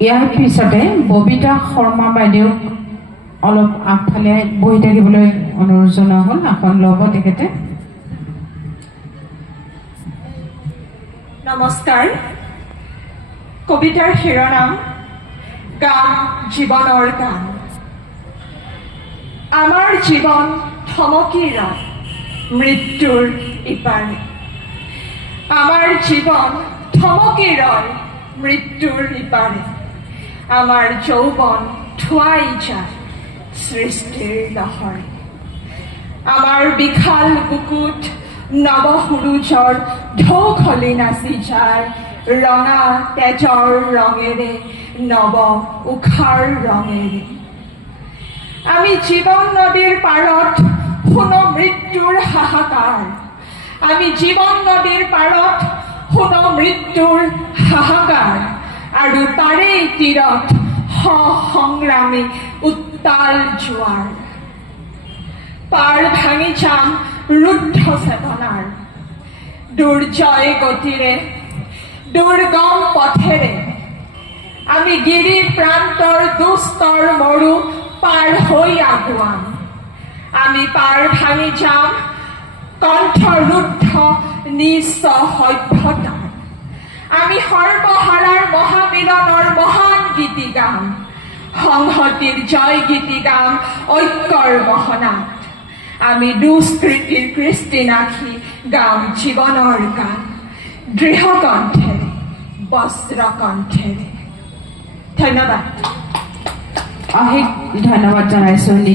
ইয়াৰ পিছতে ববিতা শৰ্মা বাইদেউক অলপ আগফালে বহি থাকিবলৈ অনুৰোধ জনোৱা হ'ল। আসন ল'ব তেখেতে। নমস্কাৰ। কবিতাৰ শিৰোনাম গান জীৱনৰ গান। আমাৰ জীৱন থমকি ৰয় মৃত্যুৰ ইপাৰে। আমাৰ জীৱন থমকি ৰয় মৃত্যুৰ ইপাৰে। আমাৰ যৌৱন ধুৱাই যায় সৃষ্টিৰ লহৰে। আমাৰ বিশাল বুকুত নৱ সূৰুজৰ ঢৌ খলি নাচি যায় ৰঙা তেজৰ ৰঙেৰে, নৱ উষাৰ ৰঙেৰে। আমি জীৱন নদীৰ পাৰত শুনো মৃত্যুৰ হাহাকাৰ। আমি জীৱন নদীৰ পাৰত শুনো মৃত্যুৰ হাহাকাৰ। আৰু তাৰেই তীৰত সংগ্ৰামী উত্তাল জোৱাৰ। পাৰ ভাঙি যাম ৰুদ্ধ চেতনাৰ দুৰ্জয় গতিৰে, দুৰ্গম পথেৰে। আমি গিৰি প্ৰান্তৰ দুস্তৰ মৰু পাৰ হৈ আগুৱাম। আমি পাৰ ভাঙি যাম কণ্ঠৰুদ্ধ নিঃস্ব সভ্যতাৰ। আমি সৰ্বহাৰাৰ মহামিলনৰ মহান গীতি গাম। সংহতিৰ জয় গীতি গাম ঐক্যৰ মহনাত। আমি দুষ্কৃতিৰ কৃষ্টি নাখি গাম জীৱনৰ গান। দৃঢ় কণ্ঠেৰে, বজ্ৰ কণ্ঠেৰে। ধন্যবাদ। অশেষ ধন্যবাদ জনাইছোঁ।